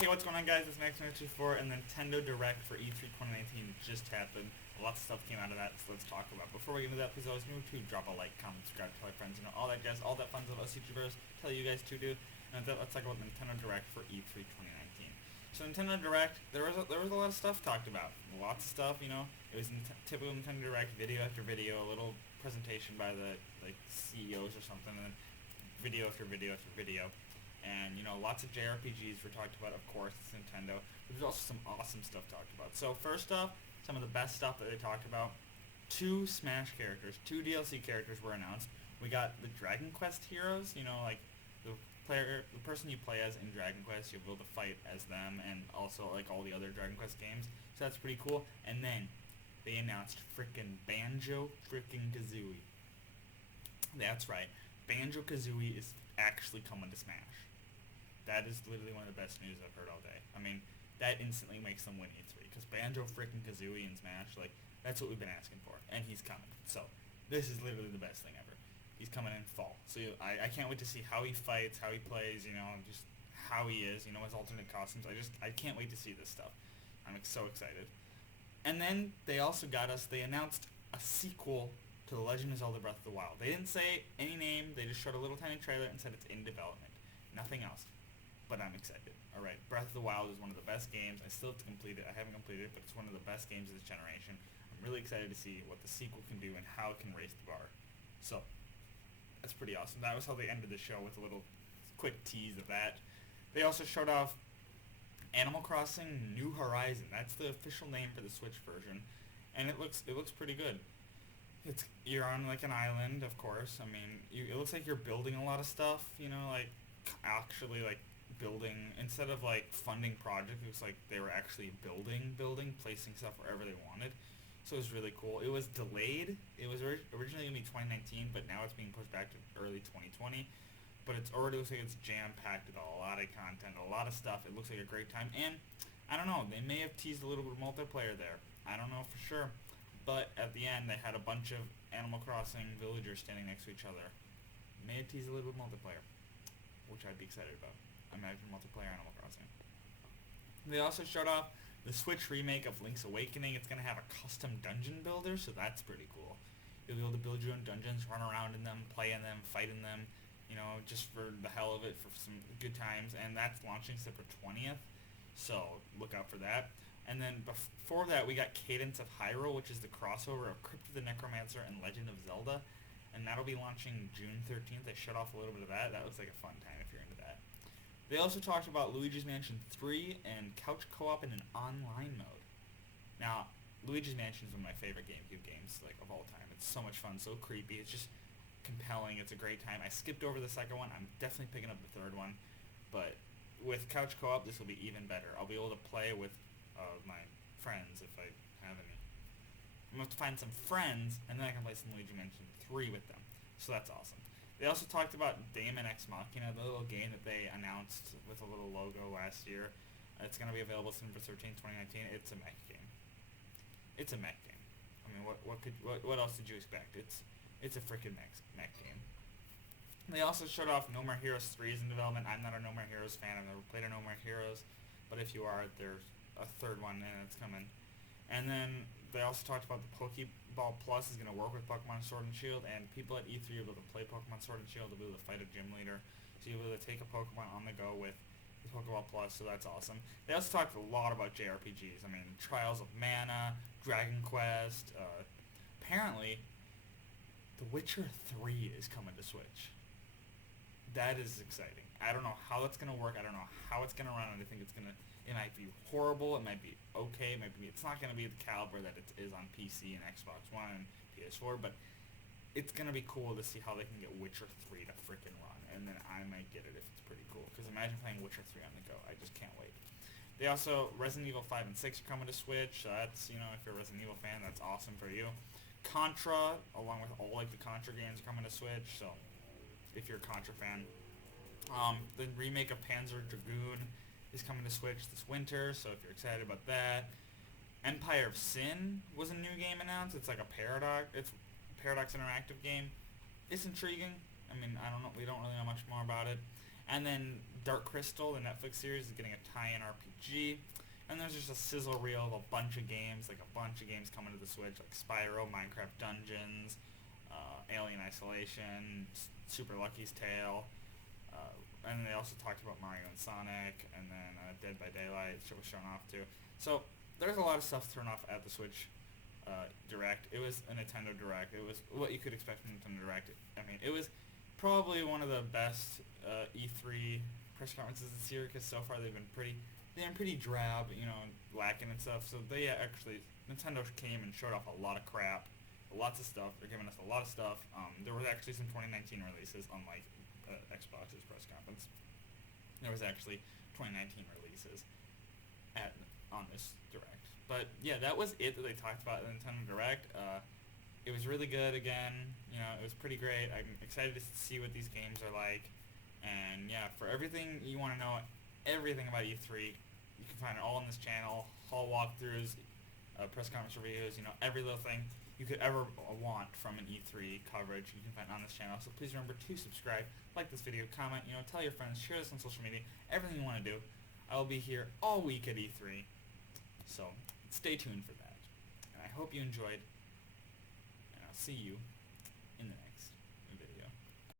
Hey, what's going on, guys? It's Max924, and Nintendo Direct for E3 2019 just happened. Lots of stuff came out of that, so let's talk about it. Before we get into that, please always remember to drop a like, comment, subscribe, tell your friends, all that jazz, all that fun stuff us YouTubers tell you guys to do. And let's talk about Nintendo Direct for E3 2019. So Nintendo Direct, there was a lot of stuff talked about. Lots of stuff, It was typical Nintendo Direct, video after video, a little presentation by the CEOs or something, and then video after video after video. And, lots of JRPGs were talked about, of course, it's Nintendo. But there's also some awesome stuff talked about. So first off, some of the best stuff that they talked about. 2 Smash characters, 2 DLC characters were announced. We got the Dragon Quest heroes, the person you play as in Dragon Quest, you'll be able to fight as them, and also like all the other Dragon Quest games. So that's pretty cool. And then they announced frickin' Banjo frickin' Kazooie. That's right. Banjo-Kazooie is actually coming to Smash. That is literally one of the best news I've heard all day. I mean, that instantly makes them win E3, because Banjo-freaking-Kazooie in Smash, that's what we've been asking for, and he's coming. So, this is literally the best thing ever. He's coming in fall. So, I can't wait to see how he fights, how he plays, just how he is, his alternate costumes. I can't wait to see this stuff. I'm so excited. And then, they also they announced a sequel to The Legend of Zelda Breath of the Wild. They didn't say any name, they just showed a little tiny trailer and said it's in development. Nothing else. But I'm excited. Alright, Breath of the Wild is one of the best games. I still have to complete it. I haven't completed it, but it's one of the best games of this generation. I'm really excited to see what the sequel can do and how it can raise the bar. So, that's pretty awesome. That was how they ended the show, with a little quick tease of that. They also showed off Animal Crossing New Horizon. That's the official name for the Switch version. And it looks pretty good. You're on an island, of course. I mean, it looks like you're building a lot of stuff, actually building, instead of funding projects. It looks like they were actually building, placing stuff wherever they wanted. So it was really cool. It was delayed. It was originally going to be 2019, but now it's being pushed back to early 2020. But it already looks like it's jam-packed with a lot of content, a lot of stuff. It looks like a great time. And, I don't know, they may have teased a little bit of multiplayer there. I don't know for sure. But at the end, they had a bunch of Animal Crossing villagers standing next to each other. May have teased a little bit of multiplayer, which I'd be excited about. Imagine multiplayer Animal Crossing. They also showed off the Switch remake of Link's Awakening. It's going to have a custom dungeon builder, so that's pretty cool. You'll be able to build your own dungeons, run around in them, play in them, fight in them, just for the hell of it, for some good times. And that's launching September 20th, so look out for that. And then before that, we got Cadence of Hyrule, which is the crossover of Crypt of the Necromancer and Legend of Zelda. And that'll be launching June 13th. They shut off a little bit of that. That looks like a fun time if you're into that. They also talked about Luigi's Mansion 3 and couch co-op in an online mode. Now, Luigi's Mansion is one of my favorite GameCube games of all time. It's so much fun, so creepy. It's just compelling. It's a great time. I skipped over the second one. I'm definitely picking up the third one. But with couch co-op, this will be even better. I'll be able to play with my friends if I have any. I'm going to have to find some friends, and then I can play some Luigi Mansion 3 with them. So that's awesome. They also talked about Daemon X Machina, the little game that they announced with a little logo last year. It's going to be available September 13th, 2019. It's a mech game. It's a mech game. I mean, what else did you expect? It's a freaking mech game. They also showed off No More Heroes 3 is in development. I'm not a No More Heroes fan. I've never played a No More Heroes. But if you are, there's a third one, and it's coming. And then they also talked about the Pokeball Plus is going to work with Pokemon Sword and Shield, and people at E3 will be able to play Pokemon Sword and Shield. They'll be able to fight a gym leader. So you'll be able to take a Pokemon on the go with the Pokeball Plus, so that's awesome. They also talked a lot about JRPGs. I mean, Trials of Mana, Dragon Quest. Apparently, The Witcher 3 is coming to Switch. That is exciting. I don't know how that's going to work. I don't know how it's going to run. I think it might be horrible. It might be okay. It's not going to be the caliber that it is on PC and Xbox One and PS4, but it's going to be cool to see how they can get Witcher 3 to freaking run. And then I might get it if it's pretty cool. Because imagine playing Witcher 3 on the go. I just can't wait. They also, Resident Evil 5 and 6 are coming to Switch. So that's, if you're a Resident Evil fan, that's awesome for you. Contra, along with all the Contra games, are coming to Switch. So if you're a Contra fan. The remake of Panzer Dragoon is coming to Switch this winter, so if you're excited about that. Empire of Sin was a new game announced. It's like a Paradox Interactive game. It's intriguing. I mean, I don't know. We don't really know much more about it. And then Dark Crystal, the Netflix series, is getting a tie-in RPG. And there's just a sizzle reel of a bunch of games, like a bunch of games coming to the Switch, like Spyro, Minecraft Dungeons, Alien Isolation, Super Lucky's Tale, and they also talked about Mario and Sonic, and then Dead by Daylight was shown off too. So there's a lot of stuff thrown off at the Switch Direct. It was a Nintendo Direct. It was what you could expect from Nintendo Direct. I mean, it was probably one of the best E3 press conferences this year, because so far they've been pretty drab, lacking and stuff. So they actually, Nintendo came and showed off a lot of crap, lots of stuff. They're giving us a lot of stuff. There was actually some 2019 releases, unlike Xbox's press conference. There was actually 2019 releases on this Direct. But yeah, that was it that they talked about in the Nintendo Direct. It was really good again. It was pretty great. I'm excited to see what these games are like. And yeah, for everything you want to know, everything about E3, you can find it all on this channel. Haul walkthroughs, press conference reviews, every little thing you could ever want from an E3 coverage you can find on this channel. So please remember to subscribe, like this video, comment, tell your friends, share this on social media, everything you want to do. I will be here all week at E3, so stay tuned for that. And I hope you enjoyed, and I'll see you in the next